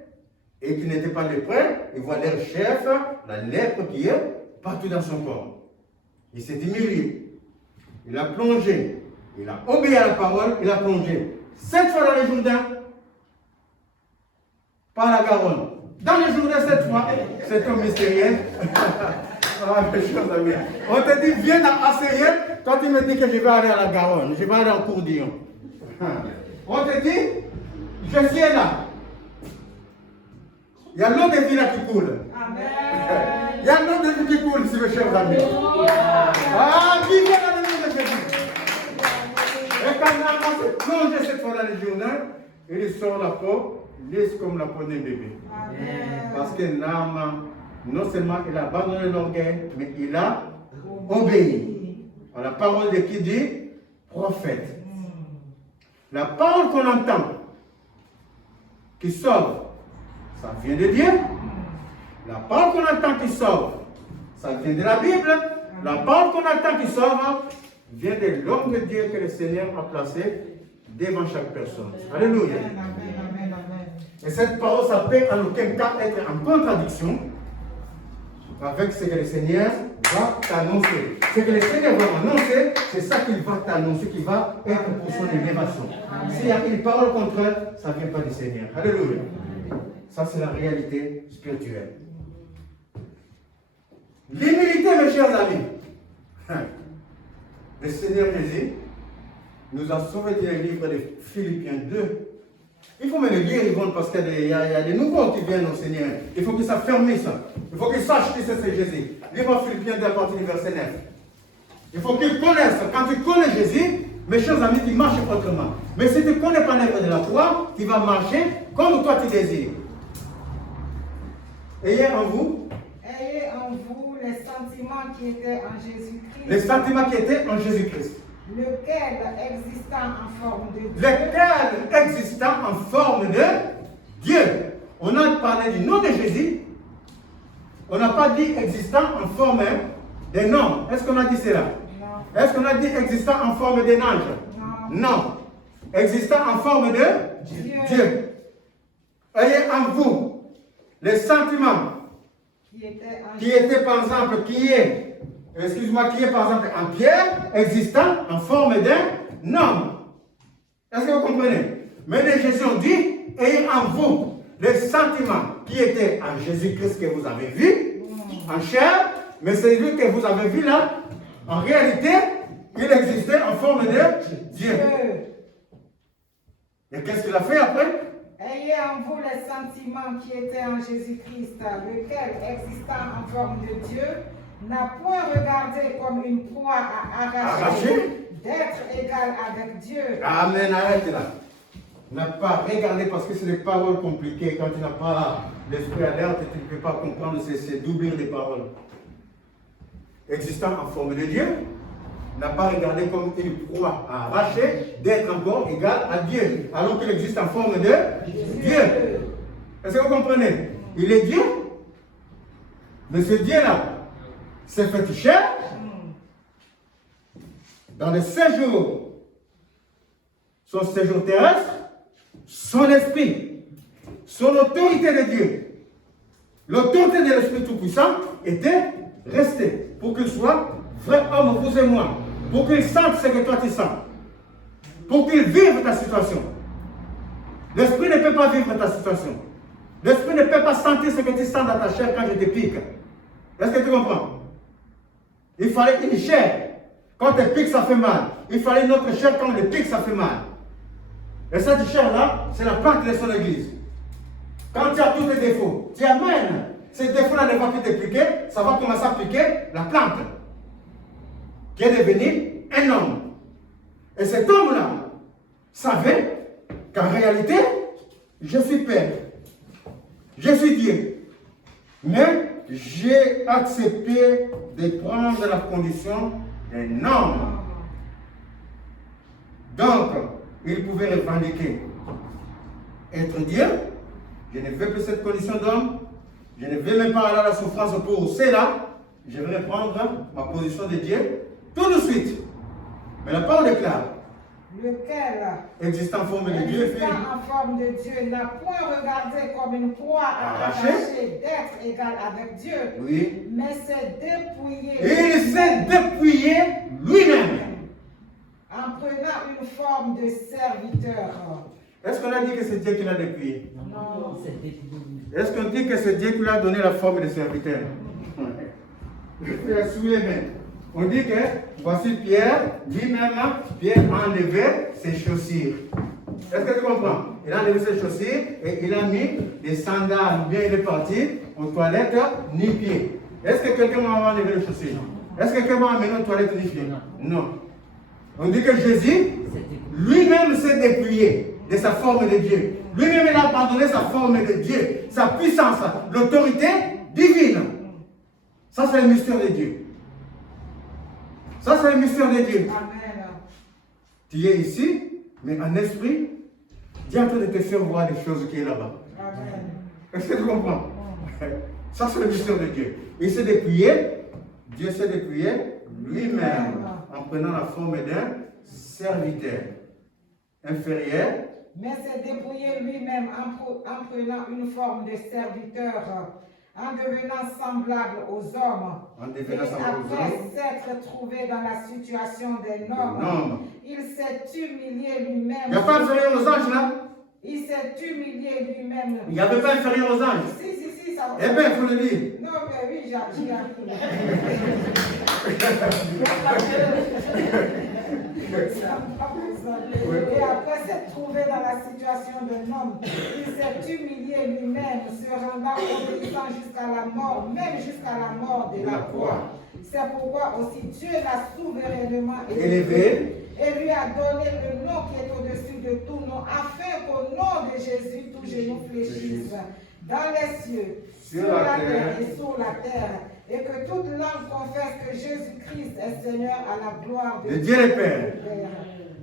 et qui n'étaient pas lépreux. Ils voient leur chef, la lèpre qui est partout dans son corps. Il s'est humilié. Il a plongé. Il a obéi à la parole. Il a plongé 7 fois dans le Jourdain par la Garonne. Dans le Jourdain 7 fois, c'est un mystérieux. Ah, mes chers amis. On te dit, viens dans Asséien. Quand tu me dis que je vais aller à la Garonne, je vais aller en Courdillon. On te dit, je suis là. Il y a l'eau de vie là qui coule. Amen. Il y a l'eau de vie qui coule ici, mes chers amis. Ah, vivez dans le nom de Jésus. Et quand quand Naaman s'est plongé cette fois dans le Jourdain, il sort la peau, lisse comme la peau d'un bébé. Amen. Parce que Naaman, non seulement il a abandonné l'orgueil, mais il a obéi à la parole de qui dit prophète. La parole qu'on entend, qui sauve, ça vient de Dieu. La parole qu'on entend qui sauve, ça vient de la Bible. La parole qu'on entend qui sauve vient de l'homme de Dieu que le Seigneur a placé devant chaque personne. Alléluia. Amen. Et cette parole, ça peut en aucun cas être en contradiction avec ce que le Seigneur va t'annoncer. Ce que le Seigneur va annoncer, c'est ça qu'il va t'annoncer, qui va être pour son élévation. S'il y a une parole contraire, ça ne vient pas du Seigneur. Alléluia. Ça, c'est la réalité spirituelle. L'humilité, mes chers amis. Le Seigneur Jésus nous a sauvés du livre de Philippiens 2. Il faut me le lire, Yvonne, parce qu'il y a des nouveaux qui viennent au Seigneur. Il faut qu'ils s'affermissent ça. Il faut qu'ils sachent que c'est Jésus. Livre Philippiens 2 à partir du verset 9. Il faut qu'ils connaissent. Quand tu connais Jésus, mes chers amis, tu marches autrement. Mais si tu ne connais pas l'œuvre de la croix, tu vas marcher comme toi tu désires. Ayez en vous les sentiments qui étaient en Jésus-Christ. les sentiments qui étaient en Jésus-Christ. Lequel existant en forme de Dieu. Lequel existant en forme de Dieu. On a parlé du nom de Jésus. On n'a pas dit existant en forme d'un homme. Est-ce qu'on a dit cela? Non. Est-ce qu'on a dit existant en forme d'un ange? Non. Existant en forme de Dieu. Ayez en vous les sentiments qui étaient par exemple, qui est par exemple en Pierre, existant en forme d'un homme. Est-ce que vous comprenez? Mais les Jésus ont dit, ayez en vous les sentiments qui étaient en Jésus-Christ que vous avez vu, en chair, mais c'est lui que vous avez vu là, en réalité, il existait en forme de Dieu. Et qu'est-ce qu'il a fait après? Ayez en vous les sentiments qui étaient en Jésus-Christ, lequel, existant en forme de Dieu, n'a point regardé comme une proie à arracher d'être égal avec Dieu. Amen, arrête là. N'a pas regardé parce que c'est des paroles compliquées. Quand tu n'as pas l'esprit alerte, tu ne peux pas comprendre ces doublures des paroles. Existant en forme de Dieu, n'a pas regardé comme une proie à arracher d'être encore égal à Dieu, alors qu'il existe en forme de Dieu. Est-ce que vous comprenez? Il est Dieu, mais ce Dieu-là s'est fait chair dans le séjour, son séjour terrestre, son esprit, son autorité de Dieu, l'autorité de l'Esprit Tout-Puissant était restée pour qu'il soit vrai homme, vous et moi, pour qu'il sente ce que toi tu sens, pour qu'il vive ta situation. L'Esprit ne peut pas vivre ta situation. L'Esprit ne peut pas sentir ce que tu sens dans ta chair quand je te pique. Est-ce que tu comprends? Il fallait une chair. Quand tu piques, ça fait mal. Il fallait une autre chair quand on le pique, ça fait mal. Et cette chair-là, c'est la plante de son église. Quand tu as tous tes défauts, tu amènes ces défauts-là ne vont plus te piquer, ça va commencer à piquer la plante qui est devenu un homme. Et cet homme-là savait qu'en réalité, je suis Père, je suis Dieu. Mais j'ai accepté de prendre la condition d'un homme. Donc, il pouvait revendiquer être Dieu. Je ne veux plus cette condition d'homme. Je ne vais même pas aller à la souffrance pour cela. Je vais reprendre ma position de Dieu tout de suite. Mais la parole déclare. Lequel, existant en forme de Dieu, en forme de Dieu, n'a point regardé comme une proie à arracher d'être égal avec Dieu, oui, mais s'est dépouillé. Il s'est dépouillé lui-même. En prenant une forme de serviteur. Est-ce qu'on a dit que c'est Dieu qui l'a dépouillé? Non. Est-ce qu'on dit que c'est Dieu qui lui a donné la forme de serviteur? On dit que voici Pierre, lui-même, Pierre a enlevé ses chaussures. Est-ce que tu comprends? Il a enlevé ses chaussures et il a mis des sandales bien réparties aux toilettes, ni pieds. Est-ce que quelqu'un m'a enlevé les chaussures? Est-ce que quelqu'un m'a amené aux toilettes ni pieds? Non. On dit que Jésus, lui-même s'est dépouillé de sa forme de Dieu. Lui-même, il a abandonné sa forme de Dieu, sa puissance, l'autorité divine. Ça, c'est le mystère de Dieu. Ça, c'est le mystère de Dieu. Amen. Tu es ici, mais en esprit, Dieu est en train de te faire voir des choses qui sont là-bas. Amen. Est-ce que tu comprends? Ça, c'est le mystère de Dieu. Il s'est dépouillé, Dieu s'est dépouillé lui-même en prenant la forme d'un serviteur inférieur. Mais s'est dépouillé lui-même en prenant une forme de serviteur, en devenant semblable aux hommes. Et après s'être trouvé dans la situation d'un homme, il s'est humilié lui-même. Il n'y a pas inférieur aux anges là? Il s'est humilié lui-même. Il n'y avait pas inférieur aux anges? Si, ça va. Eh bien, il faut le dire. Non, mais oui, j'ai appris. Et après s'être trouvé dans la situation d'un homme, il s'est humilié lui-même, se rendant obéissant jusqu'à la mort, même jusqu'à la mort de la croix. C'est pourquoi aussi Dieu l'a souverainement élevé et lui a donné le nom qui est au-dessus de tout nom, afin qu'au nom de Jésus, tout genou fléchisse, dans les cieux, sur la terre et sur la terre, et que toute langue confesse que Jésus-Christ est Seigneur à la gloire de Dieu le Père.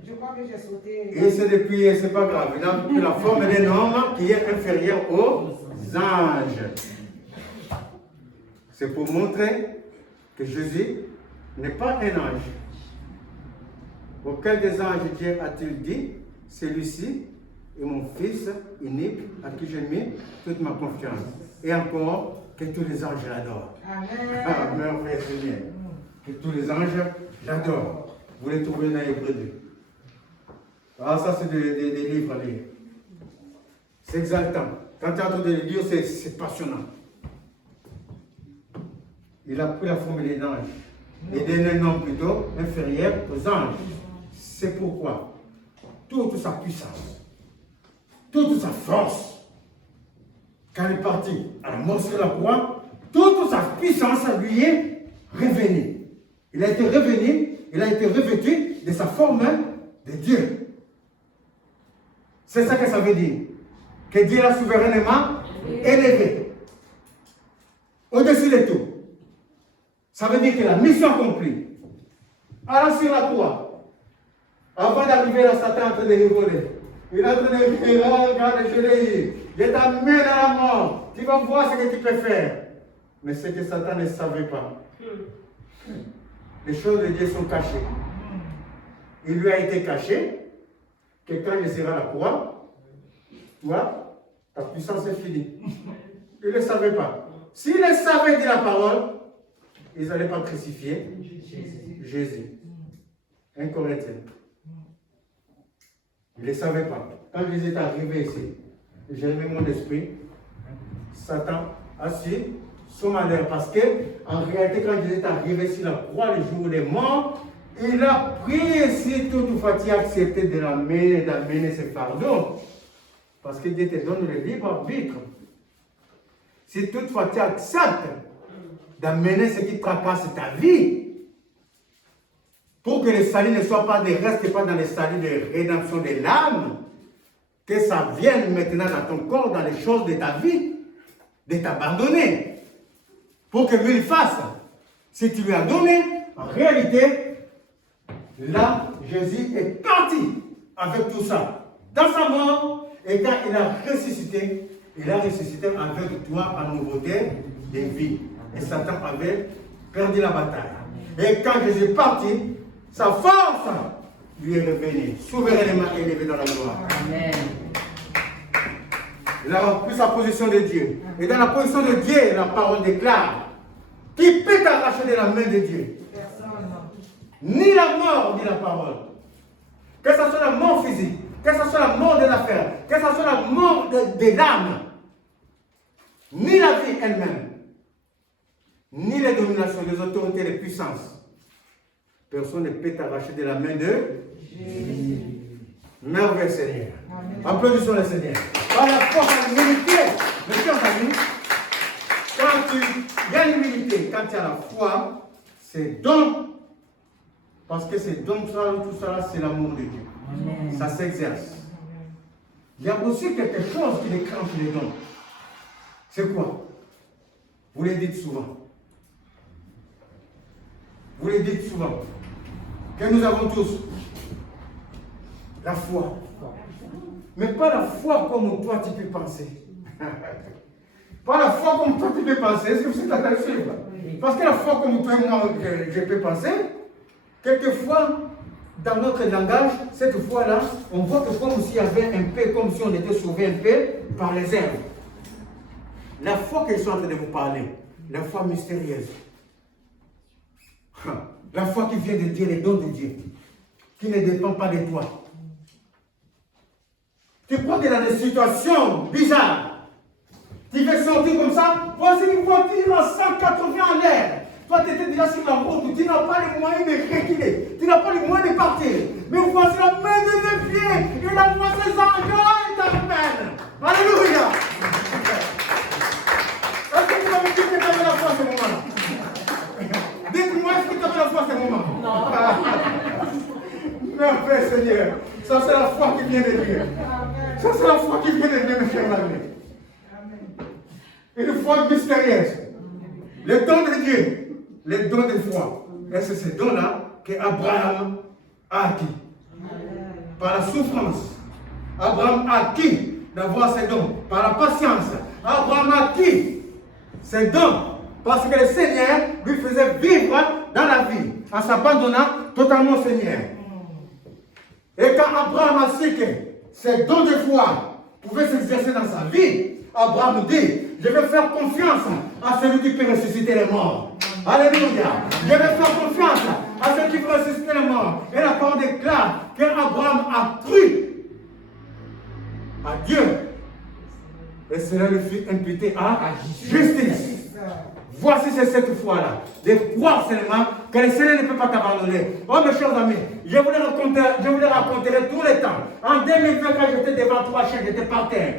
Je crois que j'ai sauté. Et c'est depuis, c'est pas grave, il a pris la forme d'un homme qui est inférieur aux anges. C'est pour montrer que Jésus n'est pas un ange. Auquel des anges Dieu a-t-il dit, celui-ci est mon fils unique à qui j'ai mis toute ma confiance. Et encore, que tous les anges l'adorent. Amen. Amen, frère Seigneur. Que tous les anges l'adorent. Vous les trouvez dans Hébreux 2. Ah, ça, c'est des livres à lire. C'est exaltant. Quand tu es en train de les lire, c'est passionnant. Il a pris la forme des anges. Et d'un nom plutôt inférieur aux anges. C'est pourquoi toute sa puissance, toute sa force, quand il est parti à la mort sur la croix, toute sa puissance lui est revenue. Il a été revenu, il a été revêtu de sa forme de Dieu. C'est ça que ça veut dire. Que Dieu l'a souverainement élevé. Au-dessus de tout. Ça veut dire que la mission accomplie. Alors sur la croix, avant d'arriver là, Satan est en train de rigoler. Il est en train de dire, oh, regarde, je l'ai eu. Je t'amène à la mort. Tu vas voir ce que tu peux faire. Mais ce que Satan ne savait pas. Les choses de Dieu sont cachées. Il lui a été caché que quand il sera à la croix, toi, ta puissance est finie. Il ne le savait pas. S'il le savait de la parole, ils n'allaient pas crucifier Jésus. 1 Corinthiens. Il ne le savait pas. Quand Jésus est arrivé ici, j'ai remis mon esprit, Satan a su son malheur. Parce que, en réalité, quand Jésus est arrivé sur la croix, le jour des morts, il a prié si toutefois tu as accepté de l'amener, d'amener ce fardeau. Parce que Dieu te donne le libre arbitre. Si toutefois tu acceptes d'amener ce qui tracasse ta vie, pour que le salut ne soit pas, ne reste pas dans le salut de rédemption de l'âme, que ça vienne maintenant dans ton corps, dans les choses de ta vie, de t'abandonner, pour que lui le fasse. Si tu lui as donné, en réalité, là, Jésus est parti avec tout ça, dans sa mort, et quand il a ressuscité avec toi en nouveauté de vie. Et Satan avait perdu la bataille. Et quand Jésus est parti, sa force lui est revenue, souverainement élevé dans la gloire. Amen. Il a repris sa position de Dieu. Et dans la position de Dieu, la parole déclare: qui peut t'arracher de la main de Dieu? Personne. Ni la mort, ni la parole. Que ce soit la mort physique, que ce soit la mort de l'affaire, que ce soit la mort de l'âme, ni la vie elle-même, ni les dominations, les autorités, les puissances. Personne ne peut t'arracher de la main de Jésus. Merveilleux Seigneur. Applaudissons le Seigneur. Par la force de l'humilité, mes chers amis, quand il y a l'humilité, quand il y a la foi, c'est donc Parce que c'est donc ça, tout ça, c'est l'amour de Dieu. Amen. Ça s'exerce. Il y a aussi quelque chose qui déclenche les dons. C'est quoi? Vous les dites souvent. Vous les dites souvent. Que nous avons tous. La foi. Mais pas la foi comme toi tu peux penser. Pas la foi comme toi tu peux penser. Est-ce que vous êtes attaché? Parce que la foi comme toi et moi je peux penser, quelquefois, dans notre langage, cette foi-là, on voit que comme s'il y avait un peu, comme si on était sauvé un peu par les herbes. La foi que je suis en train de vous parler, la foi mystérieuse, la foi qui vient de Dieu, les dons de Dieu, qui ne dépend pas de toi. Tu crois que dans des situations bizarres, tu veux sortir comme ça, voici une voiture à 180 en l'air. Toi, tu étais déjà sur la route, tu n'as pas les moyens de reculer, tu n'as pas les moyens de partir. Mais voici la main de Dieu et la voix des anges et t'amène. Alléluia. Est-ce que tu avais dit que tu avais la foi à ce moment-là? Dites-moi, est-ce que tu avais la foi à ce moment? Non. Merci Seigneur. Ça, c'est la foi qui vient de Dieu. Ça, c'est la foi qui vient de Dieu, mes chers amis. Une foi mystérieuse. Les dons de Dieu, les dons de foi. Et c'est ces dons-là qu'Abraham a acquis. Par la souffrance. Abraham a acquis d'avoir ces dons. Par la patience. Abraham a acquis ces dons. Parce que le Seigneur lui faisait vivre dans la vie. En s'abandonnant totalement au Seigneur. Et quand Abraham a su que ces dons de foi pouvaient s'exercer dans sa vie, Abraham dit, je vais faire confiance à celui qui peut ressusciter les morts. Alléluia. Je vais faire confiance à celui qui peut ressusciter les morts. Et la parole déclare qu'Abraham a cru à Dieu. Et cela lui fut imputé à justice. Voici c'est cette foi-là, de croire seulement que le Seigneur ne peut pas t'abandonner. Oh mes chers amis, je vous les raconterai tout le temps. En 2020, quand j'étais devant 3 chiens, j'étais par terre.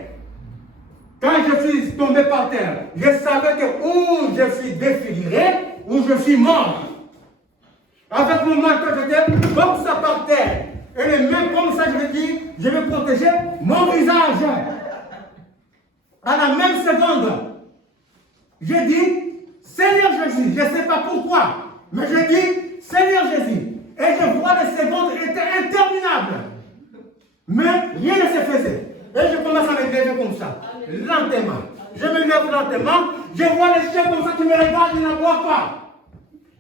Quand je suis tombé par terre, je savais que ou je suis défiguré, ou je suis mort. Avec mon manteau, j'étais comme ça par terre. Et les mains comme ça, je me dis, je vais protéger mon visage. À la même seconde, j'ai dit, Seigneur Jésus, je ne sais pas pourquoi, mais je dis, Seigneur Jésus. Et je vois les secondes étaient interminables. Mais rien ne se faisait. Et je commence à me lever comme ça, lentement. Je me lève lentement, je vois les chiens comme ça qui me regardent, ils n'aboient pas.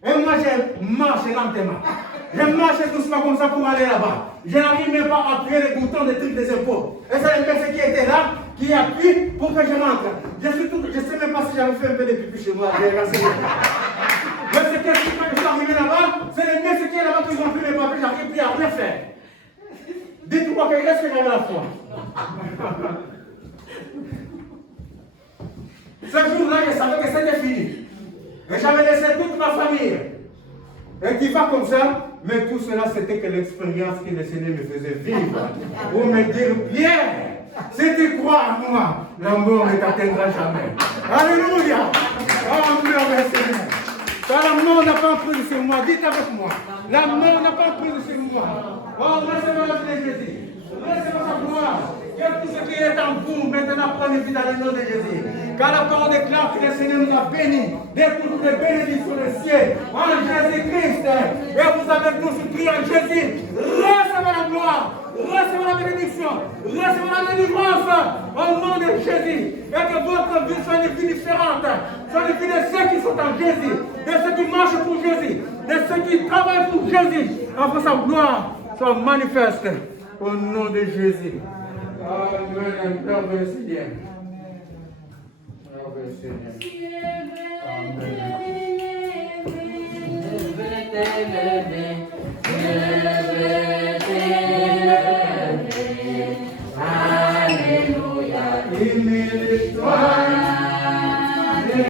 Et moi, je marche lentement. Je marche doucement comme ça pour aller là-bas. Je n'arrive même pas à appuyer les boutons des trucs des impôts. Et c'est le monsieur qui était là, qui appuie pour que je rentre. Je ne sais même pas si j'avais fait un peu de pipi chez moi. Mais c'est que quand je suis arrivé là-bas, c'est le monsieur qui est là-bas qui ont pris les papiers, j'arrive plus à rien faire. Dites-moi est-ce que j'avais la foi? Ce jour-là, je savais que c'était fini. Et j'avais laissé toute ma famille. Et tu vas comme ça, mais tout cela, c'était que l'expérience que le Seigneur me faisait vivre. Pour me dire, Pierre, si tu crois en moi, la mort ne t'atteindra jamais. Alléluia. Oh, merci Seigneur. La mort n'a pas pris sur moi. Dites avec moi. La mort n'a pas pris sur moi. Oh, recevez la vie de Jésus. Recevez sa gloire. Que tout ce qui est en vous, maintenant, prenez vie dans le nom de Jésus. Car la parole déclare que le Seigneur nous a bénis de toutes les bénédictions des cieux en Jésus-Christ. Et vous avez tous crié en Jésus. Recevez la gloire, recevez la bénédiction, recevez la délivrance au nom de Jésus. Et que votre vie soit une vie différente. Soit une vie de ceux qui sont en Jésus, de ceux qui marchent pour Jésus, de ceux qui travaillent pour Jésus. Afin que sa gloire soit manifeste au nom de Jésus. Amen. Merveilleux Seigneur. Amen.